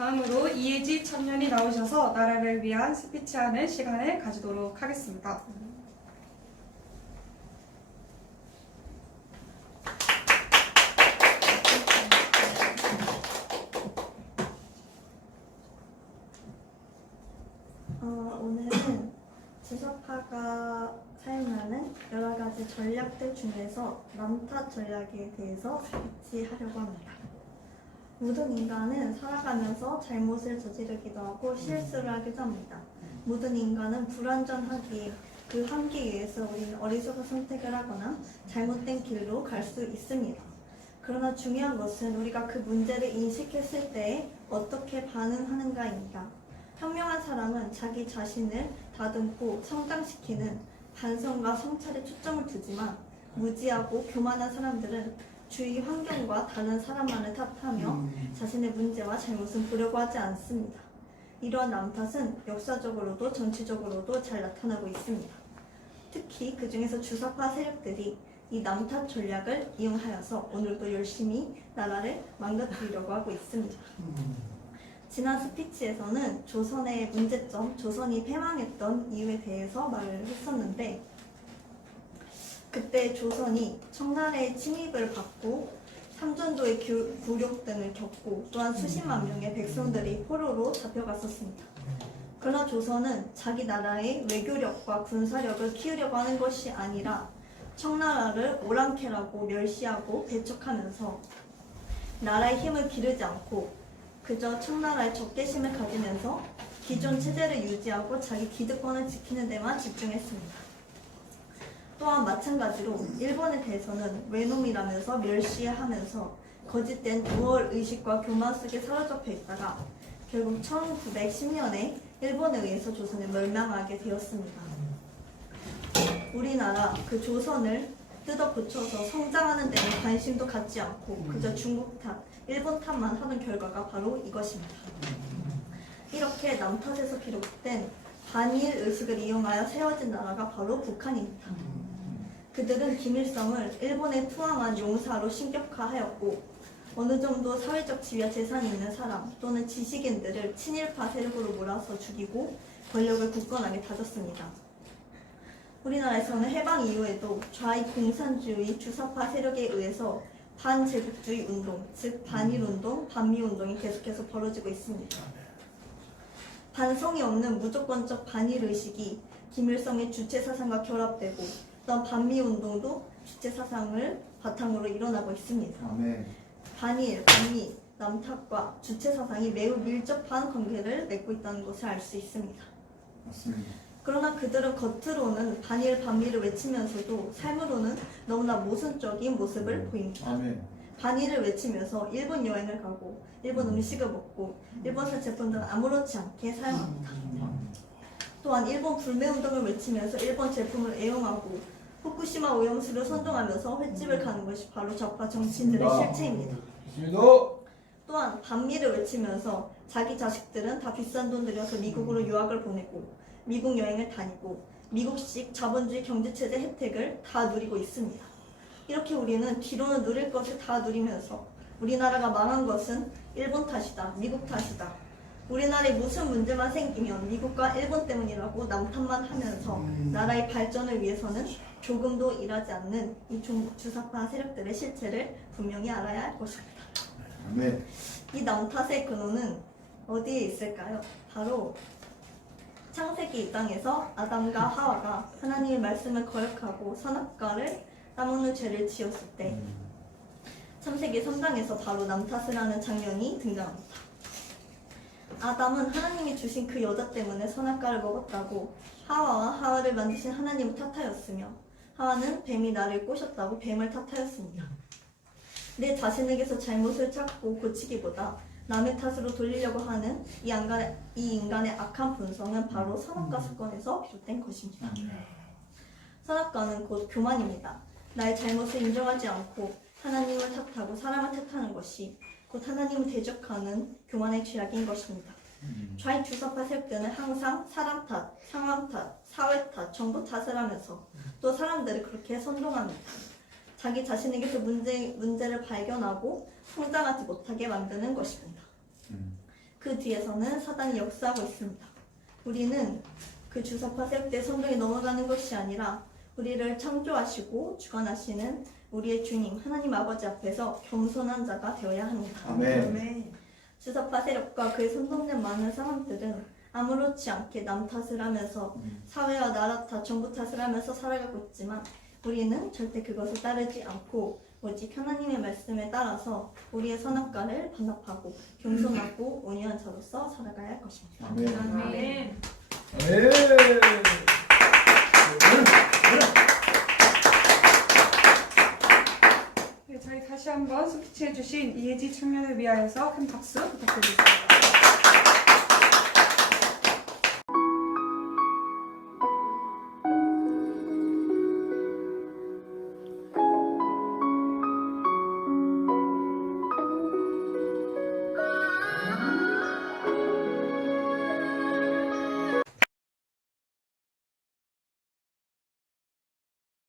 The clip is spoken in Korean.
다음으로 이혜지 청년이 나오셔서 나라를 위한 스피치하는 시간을 가지도록 하겠습니다. 오늘은 주석파가 사용하는 여러 가지 전략들 중에서 남탓 전략에 대해서 스피치하려고 합니다. 모든 인간은 살아가면서 잘못을 저지르기도 하고 실수를 하기도 합니다. 모든 인간은 불완전하기에 그 한계에 의해서 우리는 어리석은 선택을 하거나 잘못된 길로 갈 수 있습니다. 그러나 중요한 것은 우리가 그 문제를 인식했을 때 어떻게 반응하는가입니다. 현명한 사람은 자기 자신을 다듬고 성장시키는 반성과 성찰에 초점을 두지만 무지하고 교만한 사람들은 주위 환경과 다른 사람만을 탓하며 자신의 문제와 잘못은 보려고 하지 않습니다. 이러한 남탓은 역사적으로도 정치적으로도 잘 나타나고 있습니다. 특히 그 중에서 주사파 세력들이 이 남탓 전략을 이용하여서 오늘도 열심히 나라를 망가뜨리려고 하고 있습니다. 지난 스피치에서는 조선의 문제점, 조선이 패망했던 이유에 대해서 말을 했었는데 그때 조선이 청나라의 침입을 받고 삼전도의 굴욕 등을 겪고 또한 수십만 명의 백성들이 포로로 잡혀갔었습니다. 그러나 조선은 자기 나라의 외교력과 군사력을 키우려고 하는 것이 아니라 청나라를 오랑캐라고 멸시하고 배척하면서 나라의 힘을 기르지 않고 그저 청나라의 적개심을 가지면서 기존 체제를 유지하고 자기 기득권을 지키는 데만 집중했습니다. 또한 마찬가지로 일본에 대해서는 외놈이라면서 멸시하면서 거짓된 우월의식과 교만 속에 사로잡혀 있다가 결국 1910년에 일본에 의해서 조선을 멸망하게 되었습니다. 우리나라 그 조선을 뜯어 고쳐서 성장하는 데는 관심도 갖지 않고 그저 중국 탓, 일본 탓만 하는 결과가 바로 이것입니다. 이렇게 남탓에서 비롯된 반일 의식을 이용하여 세워진 나라가 바로 북한입니다. 그들은 김일성을 일본에 투항한 용사로 신격화하였고 어느 정도 사회적 지위와 재산이 있는 사람 또는 지식인들을 친일파 세력으로 몰아서 죽이고 권력을 굳건하게 다졌습니다. 우리나라에서는 해방 이후에도 좌익 공산주의 주사파 세력에 의해서 반제국주의 운동, 즉 반일운동, 반미운동이 계속해서 벌어지고 있습니다. 반성이 없는 무조건적 반일의식이 김일성의 주체사상과 결합되고 또한 반미운동도 주체사상을 바탕으로 일어나고 있습니다. 반일, 반미, 남탓과 주체사상이 매우 밀접한 관계를 맺고 있다는 것을 알 수 있습니다. 맞습니다. 그러나 그들은 겉으로는 반일, 반미를 외치면서도 삶으로는 너무나 모순적인 모습을 보입니다. 반일을 외치면서 일본 여행을 가고 일본 음식을 먹고 일본산 제품들은 아무렇지 않게 사용합니다. 또한 일본 불매운동을 외치면서 일본 제품을 애용하고 후쿠시마 오염수를 선동하면서 횟집을 가는 것이 바로 좌파 정치인들의 실체입니다. 또한 반미를 외치면서 자기 자식들은 다 비싼 돈 들여서 미국으로 유학을 보내고 미국 여행을 다니고 미국식 자본주의 경제체제 혜택을 다 누리고 있습니다. 이렇게 우리는 뒤로는 누릴 것을 다 누리면서 우리나라가 망한 것은 일본 탓이다, 미국 탓이다. 우리나라에 무슨 문제만 생기면 미국과 일본 때문이라고 남탓만 하면서 나라의 발전을 위해서는 조금도 일하지 않는 이 주사파 세력들의 실체를 분명히 알아야 할 것입니다. 이 남탓의 근원은 어디에 있을까요? 바로 창세기 2장에서 아담과 하와가 하나님의 말씀을 거역하고 선악과를 따먹는 죄를 지었을 때 창세기 3장에서 바로 남탓을 하는 장면이 등장합니다. 아담은 하나님이 주신 그 여자 때문에 선악과를 먹었다고 하와와 하와를 만드신 하나님을 탓하였으며 하와는 뱀이 나를 꼬셨다고 뱀을 탓하였습니다. 내 자신에게서 잘못을 찾고 고치기보다 남의 탓으로 돌리려고 하는 이 인간의 악한 본성은 바로 선악과 사건에서 비롯된 것입니다. 선악과는 곧 교만입니다. 나의 잘못을 인정하지 않고 하나님을 탓하고 사람을 탓하는 것이 곧 하나님을 대적하는 교만의 죄악인 것입니다. 좌익 주사파 세력들은 항상 사람 탓, 상황 탓, 사회 탓, 정부 탓을 하면서 또 사람들을 그렇게 선동합니다. 자기 자신에게서 문제를 발견하고 성장하지 못하게 만드는 것입니다. 그 그 뒤에서는 사단이 역사하고 있습니다. 우리는 그 주사파 세력대 성경에 넘어가는 것이 아니라 우리를 창조하시고 주관하시는 우리의 주님 하나님 아버지 앞에서 겸손한 자가 되어야 합니다. 아멘. 주사파 세력과 그에 선동된 많은 사람들은 아무렇지 않게 남 탓을 하면서 사회와 나라 탓, 정부 탓을 하면서 살아가고 있지만 우리는 절대 그것을 따르지 않고 오직 하나님의 말씀에 따라서 우리의 선악과를 반납하고 겸손하고 온유한 자로서 살아가야 할 것입니다. 아멘. 아멘. 네, 저희 다시 한번 스피치 해주신 이혜지 청년을 위하여서 큰 박수 부탁드리겠습니다.